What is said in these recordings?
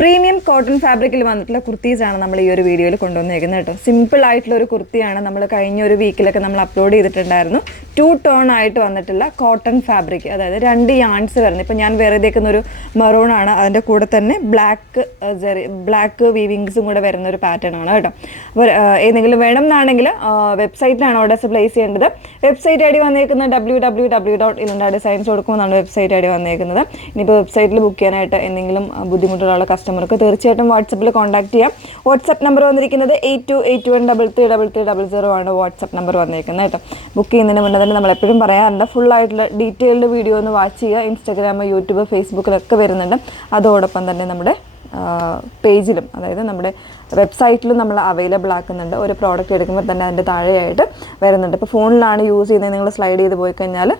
Premium cotton ഫാബ്രിക്കിൽ വന്നിട്ടുള്ള കുർത്തീസാണ് നമ്മൾ ഈ ഒരു വീഡിയോയിൽ കൊണ്ടുവന്നേക്കുന്നത് കേട്ടോ. സിമ്പിൾ ആയിട്ടുള്ള ഒരു കുർത്തിയാണ്. നമ്മൾ കഴിഞ്ഞ ഒരു വീക്കിലൊക്കെ നമ്മൾ അപ്ലോഡ് ചെയ്തിട്ടുണ്ടായിരുന്നു. 2 ടോൺ ആയിട്ട് വന്നിട്ടുള്ള കോട്ടൺ ഫാബ്രിക്, അതായത് 2 യാൺസ് വരുന്നത്. ഇപ്പോൾ ഞാൻ വേറെ ഇതേക്കുന്ന ഒരു മെറൂൺ ആണ്, അതിൻ്റെ കൂടെ തന്നെ ബ്ലാക്ക് വീവിങ്സും കൂടെ വരുന്ന ഒരു പാറ്റേൺ ആണ് കേട്ടോ. അപ്പോൾ ഏതെങ്കിലും വേണം എന്നാണെങ്കിൽ വെബ്സൈറ്റിലാണ് ഓർഡേഴ്സ് പ്ലേസ് ചെയ്യേണ്ടത്. വെബ്സൈറ്റ് ഐ ഡി വന്നേക്കുന്നത് www.ilandadesigns കൊടുക്കുമെന്നാണ് വെബ്സൈറ്റ് ഐ ഡി വന്നേക്കുന്നത്. ഇനിയിപ്പോൾ വെബ്സൈറ്റിൽ ബുക്ക് ചെയ്യാനായിട്ട് എന്തെങ്കിലും ബുദ്ധിമുട്ടുള്ള കസ്റ്റമർക്ക് തീർച്ചയായിട്ടും വാട്സപ്പിൽ കോൺടാക്ട് ചെയ്യാം. വാട്സപ്പ് നമ്പർ വന്നിരിക്കുന്നത് 8281333300 ആണ് വാട്സപ്പ് നമ്പർ വന്നിരിക്കുന്നത് കേട്ടോ. ബുക്ക് ചെയ്യുന്നതിന് മുന്നേ തന്നെ നമ്മൾ എപ്പോഴും പറയാറുണ്ട്, ഫുൾ ആയിട്ടുള്ള ഡീറ്റെയിൽഡ് വീഡിയോ ഒന്ന് വാച്ച് ചെയ്യുക. ഇൻസ്റ്റാഗ്രാം, യൂട്യൂബ്, ഫേസ്ബുക്കിലൊക്കെ വരുന്നുണ്ട്. അതോടൊപ്പം തന്നെ നമ്മുടെ പേജിലും, അതായത് നമ്മുടെ വെബ്സൈറ്റിലും നമ്മൾ അവൈലബിൾ ആക്കുന്നുണ്ട്. ഒരു പ്രോഡക്റ്റ് എടുക്കുമ്പോൾ തന്നെ അതിൻ്റെ താഴെയായിട്ട് വരുന്നുണ്ട്. ഇപ്പോൾ ഫോണിലാണ് യൂസ് ചെയ്യുന്നത്, നിങ്ങൾ സ്ലൈഡ് ചെയ്ത് പോയി കഴിഞ്ഞാൽ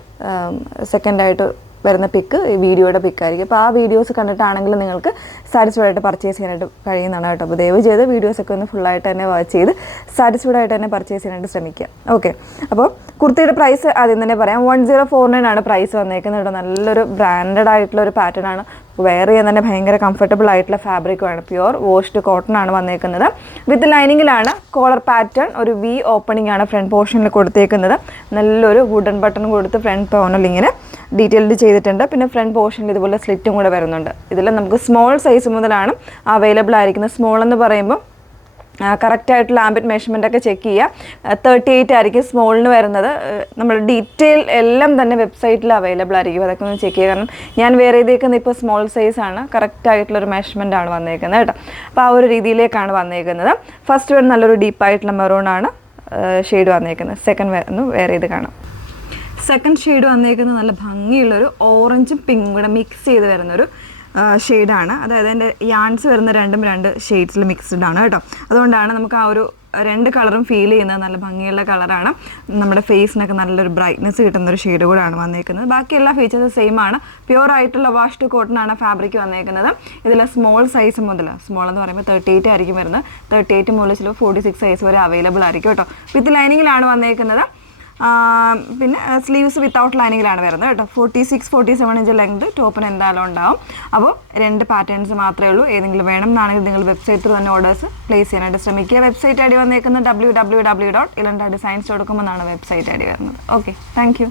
സെക്കൻഡായിട്ട് വരുന്ന പിക്ക് ഈ വീഡിയോയുടെ പിക്കായിരിക്കും. അപ്പോൾ ആ വീഡിയോസ് കണ്ടിട്ടാണെങ്കിൽ നിങ്ങൾക്ക് സാറ്റിസ്ഫൈഡ് ആയിട്ട് പർച്ചേസ് ചെയ്യാനായിട്ട് കഴിയുന്നതാണ് കേട്ടോ. അപ്പോൾ ദയവ് ചെയ്ത് വീഡിയോസൊക്കെ ഒന്ന് ഫുള്ളായിട്ട് തന്നെ വാച്ച് ചെയ്ത് സാറ്റിസ്ഫൈഡ് ആയിട്ട് തന്നെ പർച്ചേസ് ചെയ്യാനായിട്ട് ശ്രമിക്കുക. ഓക്കെ, അപ്പോൾ കുർത്തിയുടെ പ്രൈസ് ആദ്യം തന്നെ പറയാം. 1049 ആണ് പ്രൈസ് വന്നേക്കുന്നത് കേട്ടോ. നല്ലൊരു ബ്രാൻഡഡ് ആയിട്ടുള്ള ഒരു പാറ്റേൺ ആണ്. വെയർ ചെയ്യാൻ തന്നെ ഭയങ്കര കംഫർട്ടബിൾ ആയിട്ടുള്ള ഫാബ്രിക്കുമാണ്. പ്യുവർ വാഷ്ഡ് കോട്ടൺ ആണ് വന്നേക്കുന്നത്. വിത്ത് ലൈനിങ്ങിലാണ്. കോളർ പാറ്റേൺ ഒരു വി ഓപ്പണിംഗ് ആണ് ഫ്രണ്ട് പോർഷനിൽ കൊടുത്തേക്കുന്നത്. നല്ലൊരു വുഡൻ ബട്ടൺ കൊടുത്ത് ഫ്രണ്ട് പാനൽ ഇങ്ങനെ ഡീറ്റെയിൽഡ് ചെയ്തിട്ടുണ്ട്. പിന്നെ ഫ്രണ്ട് പോർഷനിൽ ഇതുപോലെ സ്ലിറ്റും കൂടെ വരുന്നുണ്ട്. ഇതിൽ നമുക്ക് സ്മോൾ സൈസ് മുതലാണ് അവൈലബിൾ ആയിരിക്കുന്നത്. സ്മോൾ എന്ന് പറയുമ്പോൾ കറക്റ്റായിട്ടുള്ള ആംബിറ്റ് മെഷർമെൻ്റ് ഒക്കെ ചെക്ക് ചെയ്യുക. 38 ആയിരിക്കും സ്മോളിന് വരുന്നത്. നമ്മൾ ഡീറ്റെയിൽ എല്ലാം തന്നെ വെബ്സൈറ്റിൽ അവൈലബിൾ ആയിരിക്കും. അതൊക്കെ ഒന്ന് ചെക്ക് ചെയ്യുക. കാരണം ഞാൻ വേറെ ചെയ്തേക്കുന്നത് ഇപ്പോൾ സ്മോൾ സൈസാണ്. കറക്റ്റായിട്ടുള്ളൊരു മെഷർമെൻ്റ് ആണ് വന്നേക്കുന്നത് കേട്ടോ. അപ്പോൾ ആ ഒരു രീതിയിലേക്കാണ് വന്നേക്കുന്നത്. ഫസ്റ്റ് വൺ നല്ലൊരു ഡീപ്പായിട്ടുള്ള മെറൂൺ ആണ് ഷെയ്ഡ് വന്നേക്കുന്നത്. സെക്കൻഡ് ഒന്ന് വേറെ ചെയ്ത് കാണാം. സെക്കൻഡ് ഷെയ്ഡ് വന്നേക്കുന്നത് നല്ല ഭംഗിയുള്ളൊരു ഓറഞ്ചും പിങ്കും കൂടെ മിക്സ് ചെയ്ത് വരുന്നൊരു ഷെയ്ഡാണ്. അതായത് അതിൻ്റെ യാൺസ് വരുന്ന രണ്ടും 2 ഷെയ്ഡ്സിൽ മിക്സ്ഡ് ആണ് കേട്ടോ. അതുകൊണ്ടാണ് നമുക്ക് ആ ഒരു 2 കളറും ഫീൽ ചെയ്യുന്നത്. നല്ല ഭംഗിയുള്ള കളറാണ്. നമ്മുടെ ഫേസിനൊക്കെ നല്ലൊരു ബ്രൈറ്റ്നസ് കിട്ടുന്നൊരു ഷെയ്ഡ് കൂടെയാണ് വന്നേക്കുന്നത്. ബാക്കി എല്ലാ ഫീച്ചേഴ്സും സെയിം ആണ്. പ്യുവർ ആയിട്ടുള്ള വാഷ്ഡ് കോട്ടൺ ആണ് ഫാബ്രിക് വന്നേക്കുന്നത്. ഇതിൽ സ്മോൾ സൈസ് മുതൽ, സ്മോൾ എന്ന് പറയുമ്പോൾ 38 ആയിരിക്കും വരുന്നത്. 38 മുതൽ 46 സൈസ് വരെ അവൈലബിൾ ആയിരിക്കും കേട്ടോ. വിത്ത് ലൈനിങ്ങിലാണ് വന്നേക്കുന്നത്. പിന്നെ സ്ലീവ്സ് വിത്തൗട്ട് ലൈനിങ്ങിലാണ് വരുന്നത് കേട്ടോ. 46-47 ഇഞ്ച് ലെങ്ത് ടോപ്പിന് എന്തായാലും ഉണ്ടാവും. അപ്പോൾ 2 പാറ്റേൺസ് മാത്രമേ ഉള്ളൂ. ഏതെങ്കിലും വേണം എന്നാണെങ്കിൽ നിങ്ങൾ വെബ്സൈറ്റിൽ തന്നെ ഓർഡേഴ്സ് പ്ലേസ് ചെയ്യാനായിട്ട് ശ്രമിക്കുക. വെബ്സൈറ്റ് ഐ ഡി വന്നേക്കുന്നത് www.ilandadesigns.com എന്നാണ് വെബ്സൈറ്റ് ഐ ഡി വരുന്നത്. Okay, thank you.